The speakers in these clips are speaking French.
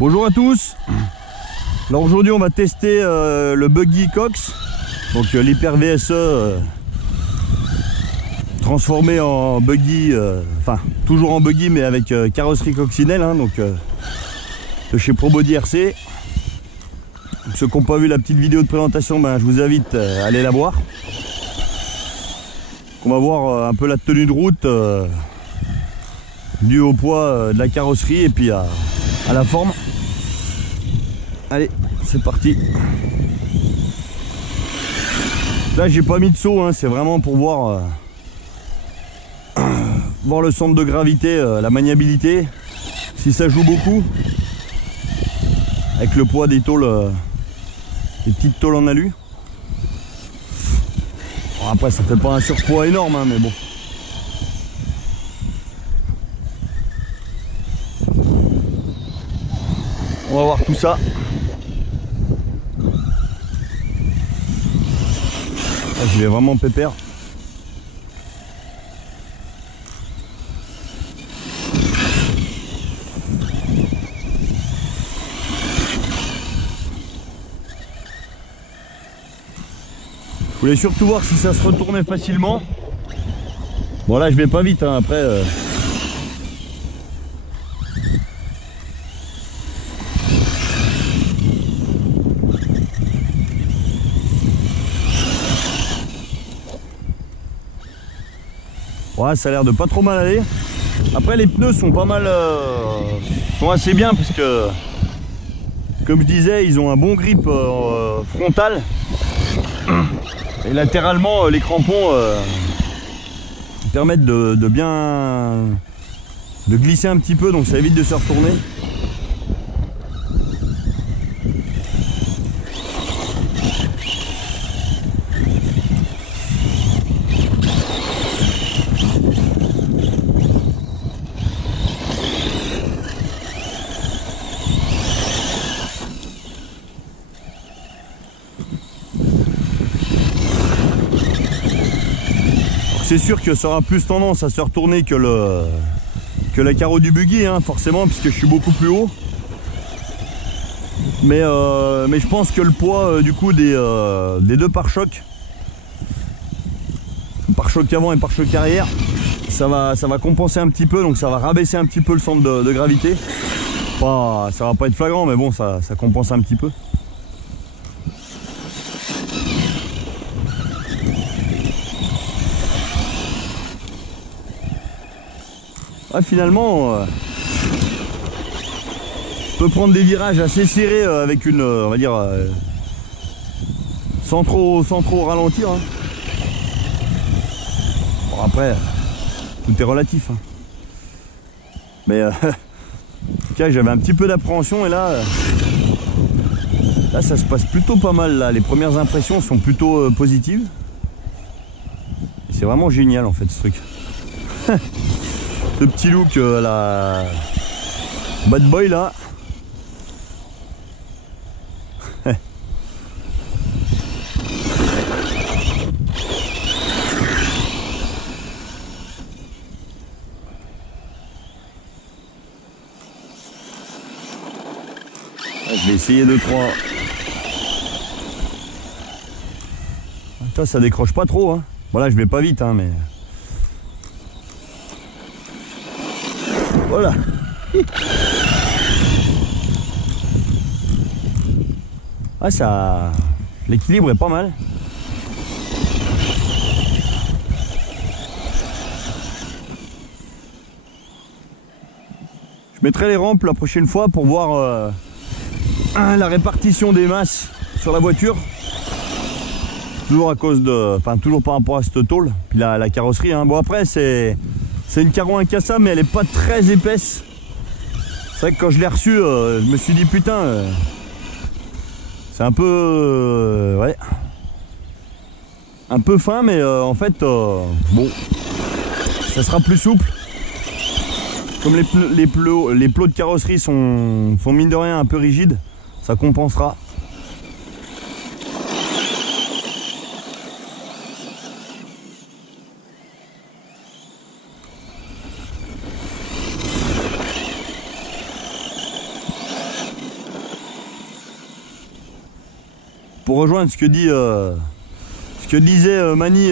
Bonjour à tous. Alors aujourd'hui on va tester le buggy Cox, donc l'Hyper VSE transformé en buggy, enfin toujours en buggy mais avec carrosserie coccinelle, hein, donc de chez ProBody RC. Donc, ceux qui n'ont pas vu la petite vidéo de présentation, ben, je vous invite à aller la voir. On va voir un peu la tenue de route due au poids de la carrosserie et puis à la forme. Allez, c'est parti. Là j'ai pas mis de saut, hein, c'est vraiment pour voir voir le centre de gravité, la maniabilité, si ça joue beaucoup avec le poids des tôles, des petites tôles en alu. Bon, après ça fait pas un surpoids énorme, hein, mais bon. On va voir tout ça. Là, je vais vraiment pépère. Je voulais surtout voir si ça se retournait facilement. Bon là je vais pas vite, hein, après ouais, ça a l'air de pas trop mal aller. Après les pneus sont pas mal, sont assez bien parce que comme je disais, ils ont un bon grip frontal. Et latéralement, les crampons permettent de bien glisser un petit peu, donc ça évite de se retourner. C'est sûr que ça aura plus tendance à se retourner que la carreau du buggy, hein, forcément, puisque je suis beaucoup plus haut. Mais je pense que le poids du coup des deux pare-chocs, pare-choc avant et pare-choc arrière, ça va compenser un petit peu, donc ça va rabaisser un petit peu le centre de gravité. Pas, ça va pas être flagrant, mais bon, ça compense un petit peu. Ouais, finalement, on peut prendre des virages assez serrés avec une, on va dire, sans trop ralentir. Hein. Bon, après, tout est relatif. Hein. Mais en tout cas, j'avais un petit peu d'appréhension et là, ça se passe plutôt pas mal. Là. Les premières impressions sont plutôt positives. C'est vraiment génial en fait ce truc. Ce petit look la bad boy là. Je vais essayer 2-3. Ça décroche pas trop. Hein. Voilà, je vais pas vite, hein, mais. Voilà. Ah, ça. L'équilibre est pas mal. Je mettrai les rampes la prochaine fois pour voir la répartition des masses sur la voiture. Toujours à cause de. Enfin, toujours par rapport à cette tôle. Puis la carrosserie. Hein. Bon, après, c'est une carreau incassable, mais elle est pas très épaisse. C'est vrai que quand je l'ai reçue, je me suis dit putain, c'est un peu, ouais, un peu fin, mais en fait, bon, ça sera plus souple. Comme les plots de carrosserie sont mine de rien un peu rigides, ça compensera. pour rejoindre ce que disait Mani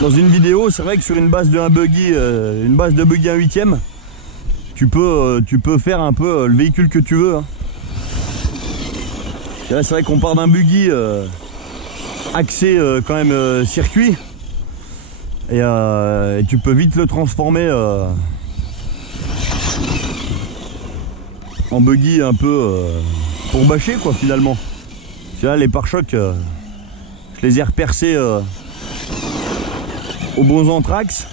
dans une vidéo, c'est vrai que sur une base de buggy 1/8, tu peux faire un peu le véhicule que tu veux, hein. Là, c'est vrai qu'on part d'un buggy axé quand même circuit, et tu peux vite le transformer en buggy un peu pour bâcher quoi finalement. Là, les pare-chocs, je les ai repercés aux bons anthrax.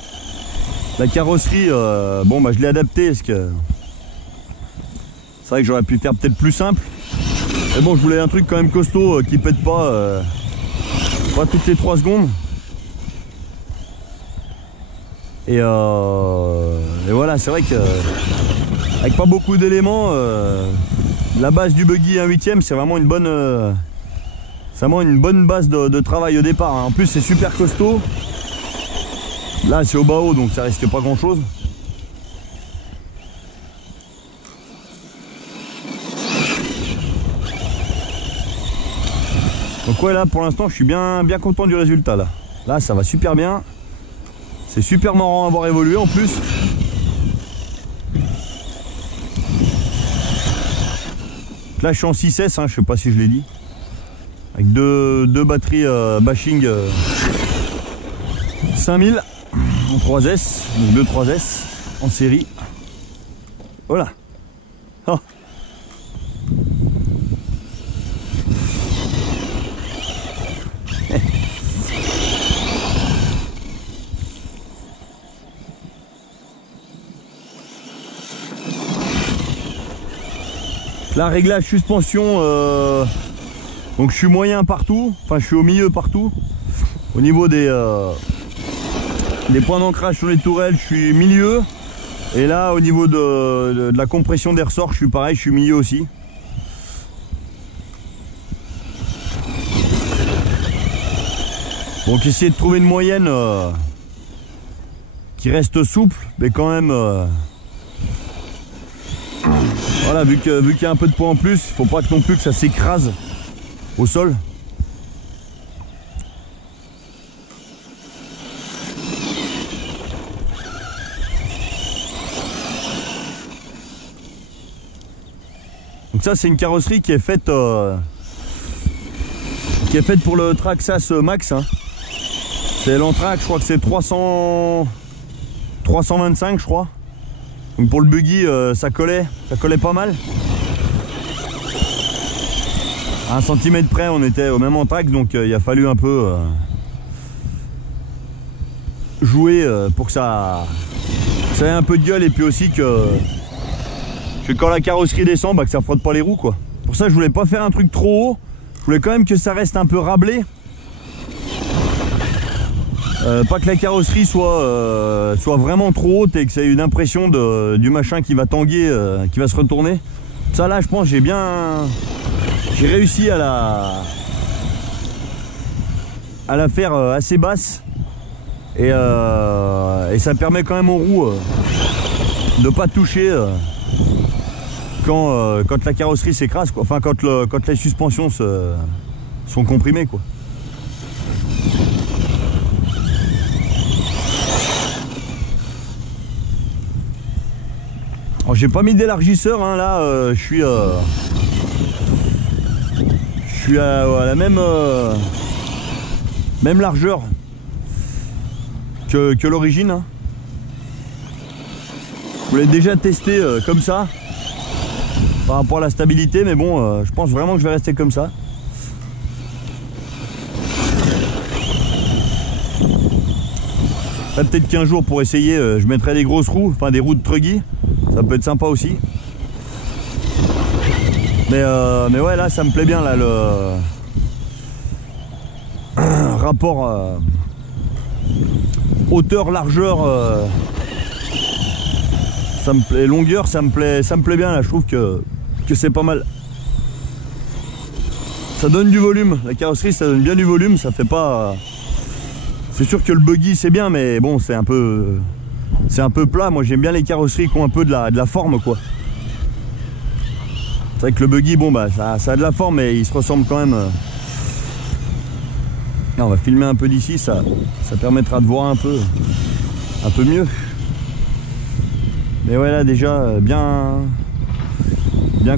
La carrosserie, bon bah je l'ai adaptée parce que c'est vrai que j'aurais pu faire peut-être plus simple. Mais bon, je voulais un truc quand même costaud qui pète pas toutes les 3 secondes. Et voilà, c'est vrai que avec pas beaucoup d'éléments, la base du buggy 1/8, c'est vraiment une bonne base de travail au départ, hein. En plus, c'est super costaud. Là, c'est au bas haut, donc ça risque pas grand chose. Donc ouais, là pour l'instant je suis bien content du résultat. Là ça va super bien. C'est super marrant à avoir évolué en plus. Là je suis en 6S, hein, je sais pas si je l'ai dit. Avec deux batteries bashing 5000 en 3S, donc 2 3S en série. Voilà. Oh. Là, réglage suspension, donc je suis moyen partout, enfin je suis au milieu partout. Au niveau des points d'ancrage sur les tourelles, je suis milieu. Et là, au niveau de la compression des ressorts, je suis pareil, je suis milieu aussi. Donc essayer de trouver une moyenne qui reste souple, mais quand même... Voilà, vu qu'il y a un peu de poids en plus, il faut pas non plus que ça s'écrase au sol. Donc ça, c'est une carrosserie qui est faite pour le Traxxas Max, hein. C'est l'Anthrax, je crois que c'est 325 je crois. Donc pour le buggy, ça collait pas mal. À 1 cm près, on était au même Anthrax, donc il a fallu un peu jouer pour que ça ait un peu de gueule, et puis aussi que quand la carrosserie descend, bah, que ça frotte pas les roues quoi. Pour ça, je voulais pas faire un truc trop haut. Je voulais quand même que ça reste un peu rablé. Pas que la carrosserie soit vraiment trop haute et que ça ait une impression du machin qui va tanguer, qui va se retourner. Ça là, je pense j'ai réussi à la faire assez basse, et ça permet quand même aux roues de pas toucher quand la carrosserie s'écrase quoi. Enfin quand les suspensions sont comprimées quoi. Alors j'ai pas mis d'élargisseur, hein, là je suis à la même largeur que l'origine, hein. Je voulais déjà tester comme ça par rapport à la stabilité, mais bon je pense vraiment que je vais rester comme ça. Là, peut-être qu'un jour pour essayer je mettrai des grosses roues, enfin des roues de Truggy. Ça peut être sympa aussi. Mais ouais, là ça me plaît bien là, le rapport hauteur-largeur, ça me plaît, longueur ça me plaît bien là, je trouve que c'est pas mal. Ça donne du volume, la carrosserie ça donne bien du volume, ça fait pas... C'est sûr que le buggy c'est bien, mais bon c'est un peu plat. Moi j'aime bien les carrosseries qui ont un peu de la forme quoi. C'est vrai que le buggy, bon bah ça a de la forme, mais il se ressemble quand même Là, on va filmer un peu d'ici, ça permettra de voir un peu mieux. Mais ouais, là déjà bien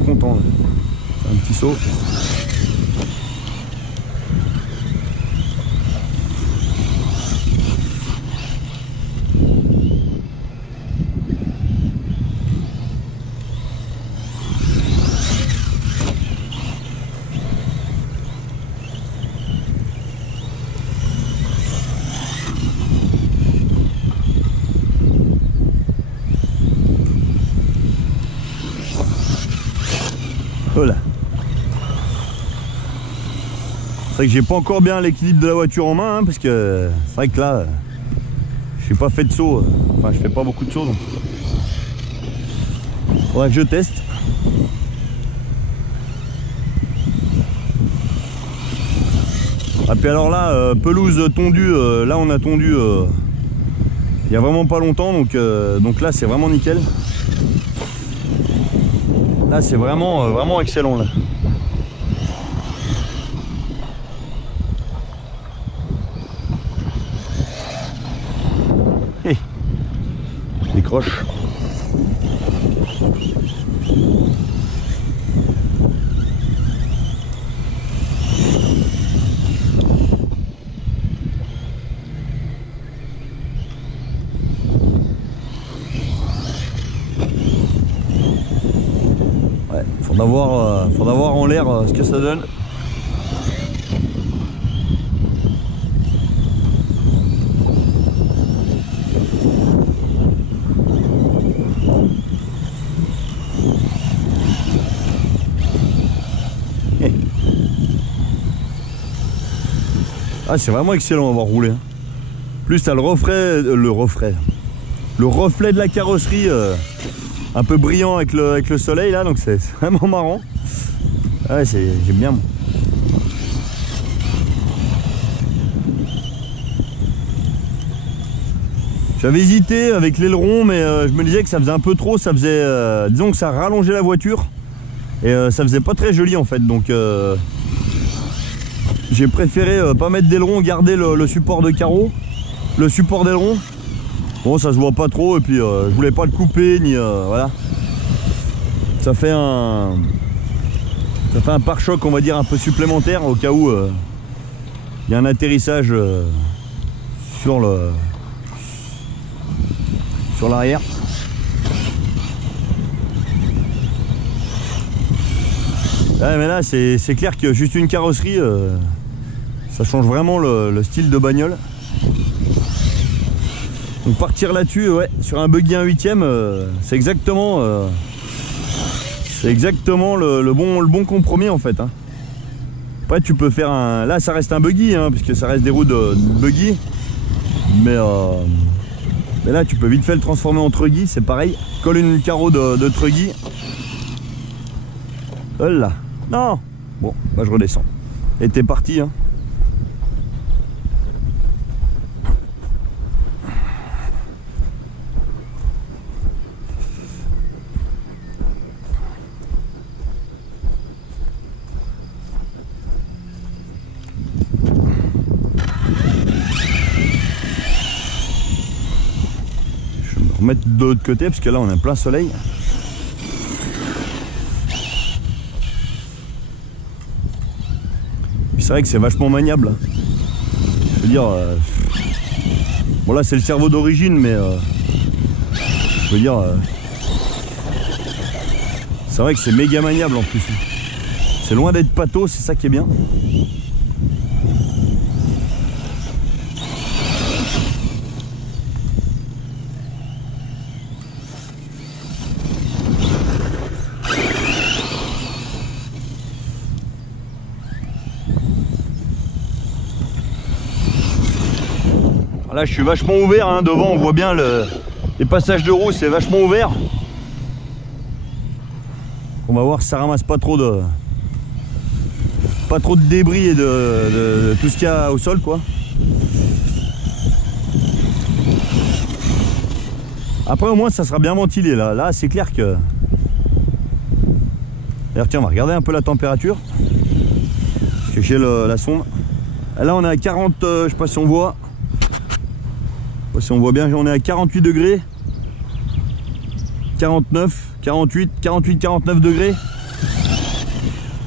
content. Là. Un petit saut. Voilà. C'est vrai que j'ai pas encore bien l'équilibre de la voiture en main, hein, parce que c'est vrai que là, j'ai pas fait de saut. Enfin, je fais pas beaucoup de sauts, donc faudra que je teste. Ah, puis alors là, pelouse tondue, là on a tondu il y a vraiment pas longtemps, donc là c'est vraiment nickel. Là c'est vraiment excellent là. Hey. Décroche. Faudra voir en l'air ce que ça donne. Ah, c'est vraiment excellent d'avoir roulé. Plus t'as le reflet de la carrosserie un peu brillant avec le soleil là, donc c'est vraiment marrant. Ah ouais, j'aime bien. J'avais hésité avec l'aileron, mais je me disais que ça faisait un peu trop, ça faisait, disons que ça rallongeait la voiture et ça faisait pas très joli en fait, donc j'ai préféré pas mettre d'aileron, garder le support de carreau, le support d'aileron. Bon, ça se voit pas trop et puis je voulais pas le couper ni voilà. Ça fait un pare-choc, on va dire, un peu supplémentaire au cas où il y a un atterrissage sur l'arrière. Ouais, mais là c'est clair que juste une carrosserie ça change vraiment le style de bagnole. Donc partir là-dessus, ouais, sur un buggy 1/8, c'est exactement le bon compromis en fait. Hein. Après tu peux faire un... Là ça reste un buggy, hein, puisque ça reste des roues de buggy. Mais là tu peux vite fait le transformer en truggy, c'est pareil. Colle une carreau de truggy. Voilà. Non. Bon, bah je redescends. Et t'es parti, hein. Remettre de l'autre côté parce que là on a plein soleil. C'est vrai que c'est vachement maniable. Je veux dire, bon là c'est le cerveau d'origine, mais je veux dire, c'est vrai que c'est méga maniable en plus. C'est loin d'être pâteau, c'est ça qui est bien. Là je suis vachement ouvert, hein. Devant on voit bien les passages de roue, c'est vachement ouvert. On va voir si ça ramasse pas trop de débris et de tout ce qu'il y a au sol quoi. Après au moins ça sera bien ventilé là. Là c'est clair que... D'ailleurs tiens, on va regarder un peu la température. Parce que j'ai la sonde. Là on est à 40, je sais pas si on voit. Je sais pas si on voit bien, on est à 48 degrés. 49, 48, 49 degrés.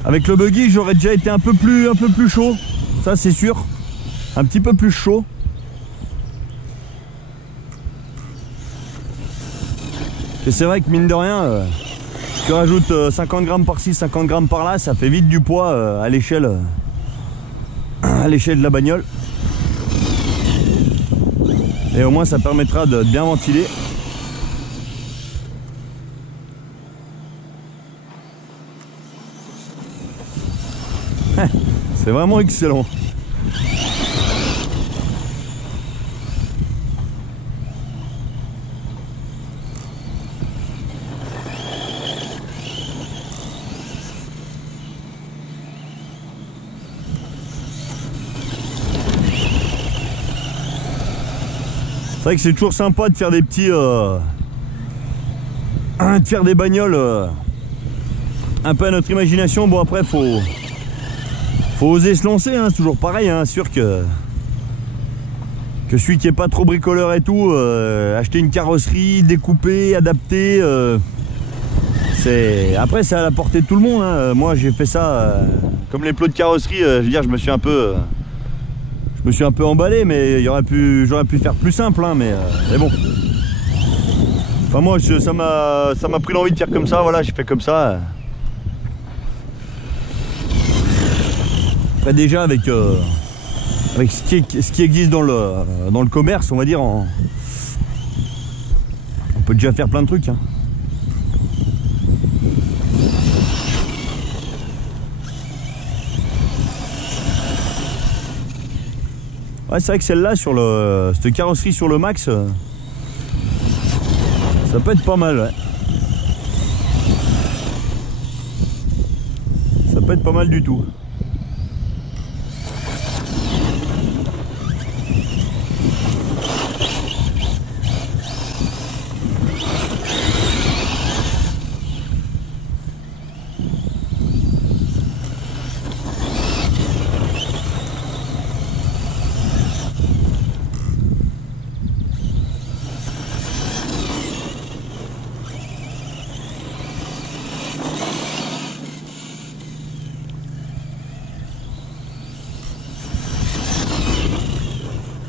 Avec le buggy, j'aurais déjà été un peu plus chaud. Ça c'est sûr. Un petit peu plus chaud. Et c'est vrai que mine de rien, tu rajoutes 50 grammes par-ci, 50 grammes par-là, ça fait vite du poids à l'échelle de la bagnole. Et au moins ça permettra de bien ventiler. C'est vraiment excellent. C'est vrai que c'est toujours sympa de faire des petits de faire des bagnoles un peu à notre imagination. Bon après faut oser se lancer, hein, c'est toujours pareil, hein, sûr que celui qui est pas trop bricoleur et tout, acheter une carrosserie, découper, adapter, après c'est à la portée de tout le monde, hein. Moi j'ai fait ça comme les plots de carrosserie, je veux dire je me suis un peu emballé, mais j'aurais pu faire plus simple, hein, mais bon. Enfin moi ça m'a pris l'envie de faire comme ça, voilà, j'ai fait comme ça. Après déjà avec ce qui existe dans le commerce, on va dire, on peut déjà faire plein de trucs, hein. Ouais, c'est vrai que celle-là, sur cette carrosserie sur le Max, ça peut être pas mal, ouais. Ça peut être pas mal du tout.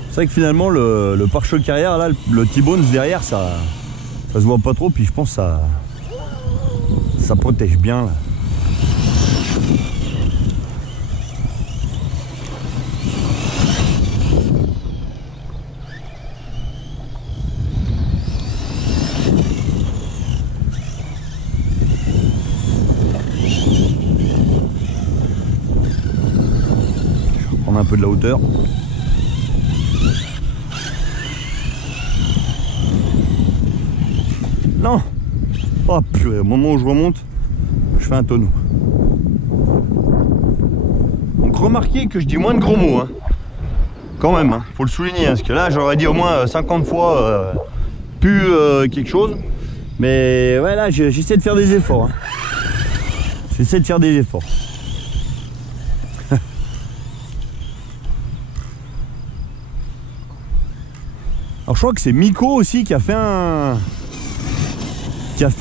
C'est vrai que finalement le pare-choc arrière, là, le T-Bones derrière, ça se voit pas trop, puis je pense que ça protège bien là. Je vais prendre un peu de la hauteur. Non. Oh purée, au moment où je remonte, je fais un tonneau. Donc remarquez que je dis moins de gros mots, hein. Quand même, hein. Faut le souligner, hein, parce que là j'aurais dit au moins 50 fois quelque chose. Mais ouais, là j'essaie de faire des efforts, hein. J'essaie de faire des efforts. Alors je crois que c'est Miko aussi qui a fait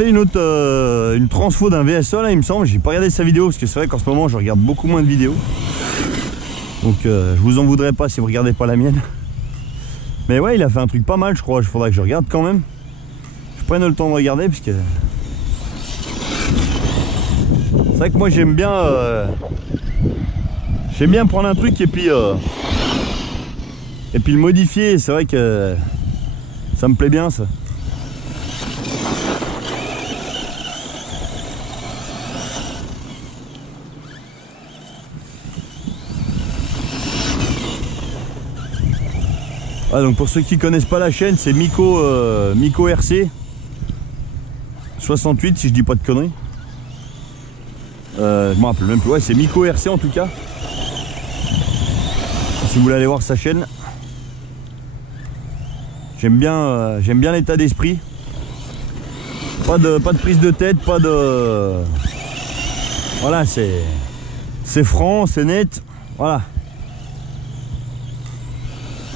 une transfo d'un VSE là, il me semble. J'ai pas regardé sa vidéo parce que c'est vrai qu'en ce moment je regarde beaucoup moins de vidéos, donc je vous en voudrais pas si vous regardez pas la mienne. Mais ouais, il a fait un truc pas mal, je crois. Il faudrait que je regarde quand même, je prenne le temps de regarder, parce que c'est vrai que moi j'aime bien prendre un truc et puis le modifier. C'est vrai que ça me plaît bien ça. Ah, donc pour ceux qui connaissent pas la chaîne, c'est Miko RC 68 si je dis pas de conneries. Je me rappelle même plus. Ouais, c'est Miko RC en tout cas. Si vous voulez aller voir sa chaîne. J'aime bien l'état d'esprit. Pas de prise de tête, pas de... Voilà, c'est franc, c'est net. Voilà.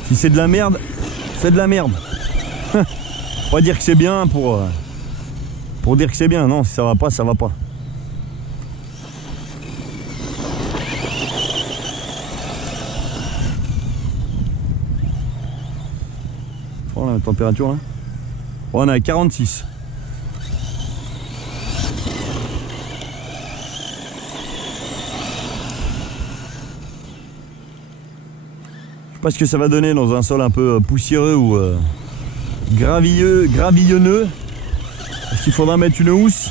Si c'est de la merde, c'est de la merde. Pas dire que c'est bien pour dire que c'est bien. Non, si ça va pas, ça va pas. Voilà la température là. On est à 46. Je sais pas ce que ça va donner dans un sol un peu poussiéreux ou gravillonneux. Est-ce qu'il faudra mettre une housse?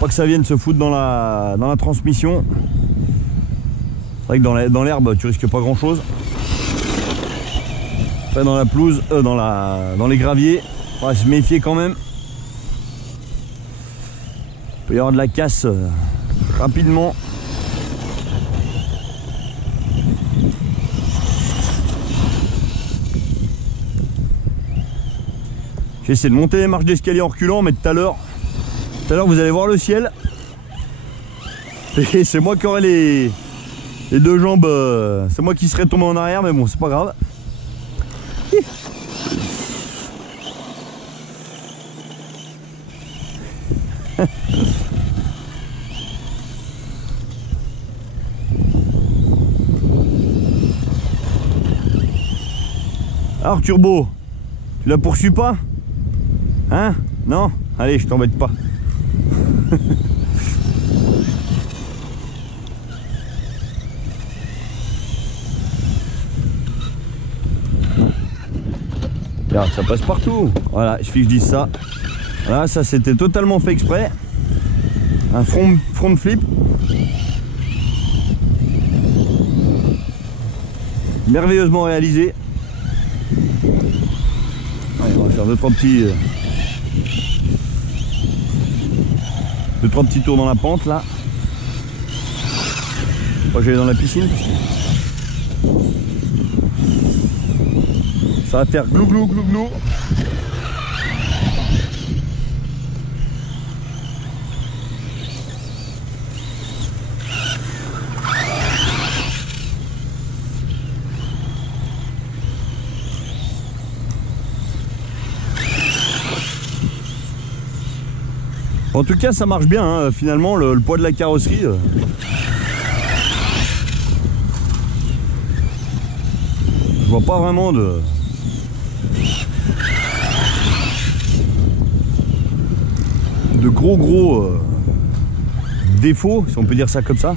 Pas que ça vienne se foutre dans la transmission. C'est vrai que dans l'herbe tu risques pas grand chose. Après dans la pelouse, dans les graviers, on va se méfier quand même. Il peut y avoir de la casse rapidement. J'ai essayé de monter les marches d'escalier en reculant, mais tout à l'heure vous allez voir le ciel. Et c'est moi qui aurai les deux jambes, c'est moi qui serais tombé en arrière, mais bon, c'est pas grave. Alors Turbo, tu la poursuis pas? Hein? Non? Allez, je t'embête pas. Regarde, ça passe partout. Voilà, il suffit que je dise ça. Voilà, ça c'était totalement fait exprès. Un front flip. Merveilleusement réalisé. Allez, on va faire deux trois petits tours dans la pente là. Moi je vais aller dans la piscine. Ça va faire glou glou glou glou. En tout cas ça marche bien hein. Finalement le poids de la carrosserie je vois pas vraiment de gros défauts, si on peut dire ça comme ça.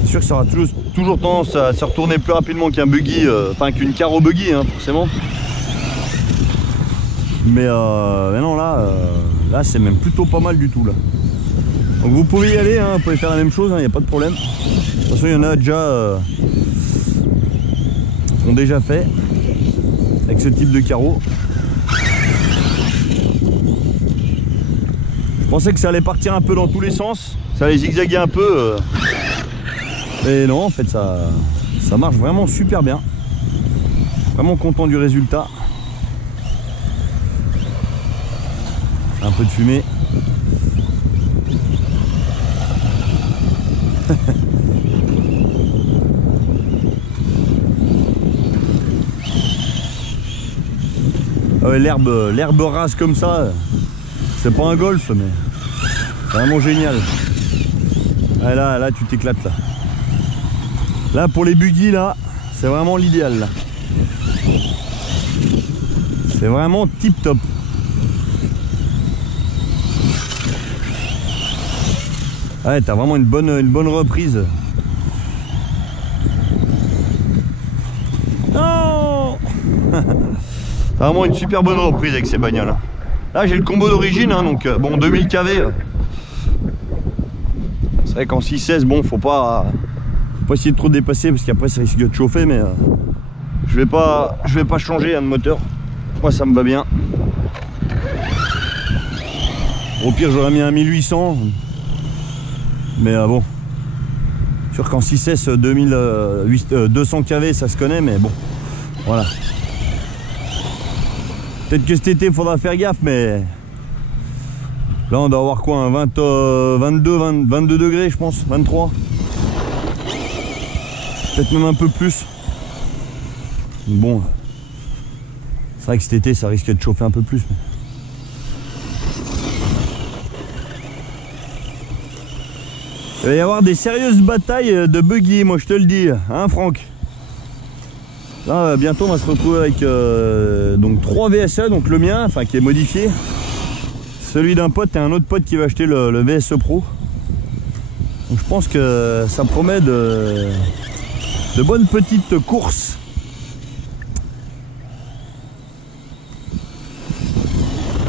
C'est sûr que ça aura toujours tendance à se retourner plus rapidement qu'un buggy, enfin qu'une carro buggy hein, forcément. Mais non là c'est même plutôt pas mal du tout là. Donc vous pouvez y aller, hein, vous pouvez faire la même chose, il n'y a pas de problème. De toute façon il y en a déjà qui ont déjà fait avec ce type de carreau. Je pensais que ça allait partir un peu dans tous les sens, ça allait zigzaguer un peu. Mais non, en fait ça marche vraiment super bien. Vraiment content du résultat. Un peu de fumée. Ah ouais, l'herbe rase comme ça, c'est pas un golf mais c'est vraiment génial. Ah, là tu t'éclates là. Là pour les buggy là, c'est vraiment l'idéal là. C'est vraiment tip top. Ouais, t'as vraiment une bonne reprise. Non. T'as vraiment une super bonne reprise avec ces bagnoles. Là j'ai le combo d'origine, hein, donc bon 2000 kV. C'est vrai qu'en 6.16, bon faut pas essayer de trop dépasser parce qu'après ça risque de chauffer, mais je vais pas changer hein, de moteur. Moi ça me va bien. Au pire j'aurais mis un 1800. Mais bon, sûr qu'en 6S 200 kV ça se connaît, mais bon, voilà. Peut-être que cet été il faudra faire gaffe, mais là on doit avoir quoi, un 22 degrés je pense, 23. Peut-être même un peu plus. Bon, c'est vrai que cet été ça risque de chauffer un peu plus. Mais... il va y avoir des sérieuses batailles de buggy, moi je te le dis, hein Franck? Là, bientôt on va se retrouver avec donc 3 VSE, donc le mien, enfin qui est modifié, celui d'un pote et un autre pote qui va acheter le VSE Pro. Donc je pense que ça promet de bonnes petites courses.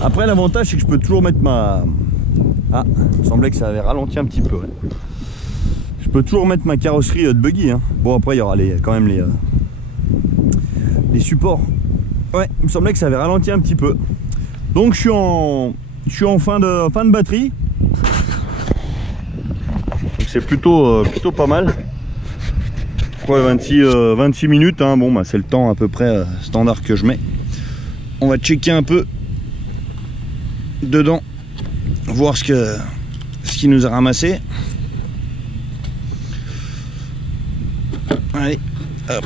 Après l'avantage c'est que je peux toujours mettre ma... Ah, il me semblait que ça avait ralenti un petit peu. Ouais. Je peux toujours mettre ma carrosserie de buggy. Hein. Bon après il y aura quand même les supports. Ouais, il me semblait que ça avait ralenti un petit peu. Donc je suis en fin de batterie. C'est plutôt pas mal. Ouais, 26 minutes. Hein. Bon bah c'est le temps à peu près standard que je mets. On va checker un peu dedans, voir ce qu'il nous a ramassé. Allez, hop.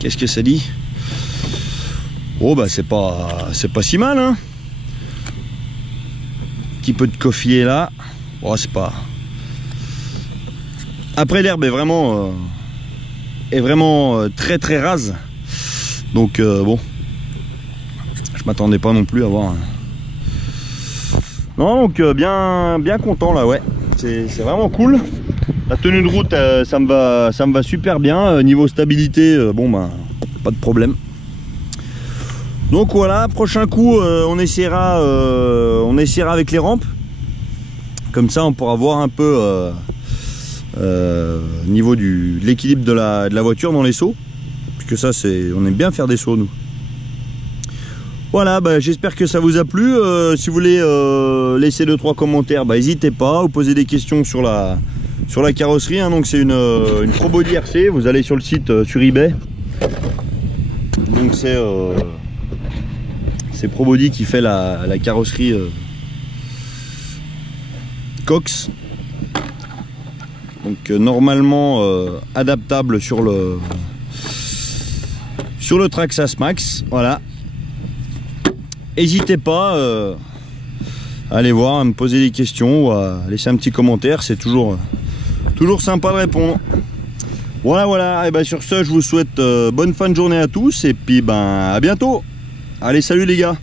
Qu'est-ce que ça dit? Oh bah c'est pas si mal, hein. Un petit peu de coffee là. Oh c'est pas. Après l'herbe est vraiment très très rase. Donc bon, je m'attendais pas non plus à voir. Non donc bien content là, ouais. C'est vraiment cool. La tenue de route ça me va super bien. Niveau stabilité, bon bah pas de problème. Donc voilà, prochain coup on essaiera avec les rampes. Comme ça on pourra voir un peu niveau de l'équilibre de la voiture dans les sauts. Puisque ça on aime bien faire des sauts nous. Voilà, bah, j'espère que ça vous a plu. Si vous voulez laisser 2-3 commentaires, bah, n'hésitez pas, ou poser des questions sur la carrosserie. Hein. Donc c'est une Pro Body RC, vous allez sur le site sur eBay. Donc c'est Pro Body qui fait la carrosserie Cox. Donc normalement adaptable sur le Traxxas Max. Voilà. N'hésitez pas à aller voir, à me poser des questions ou à laisser un petit commentaire, c'est toujours sympa de répondre. Voilà, et ben sur ce je vous souhaite bonne fin de journée à tous et puis ben à bientôt. Allez, salut les gars.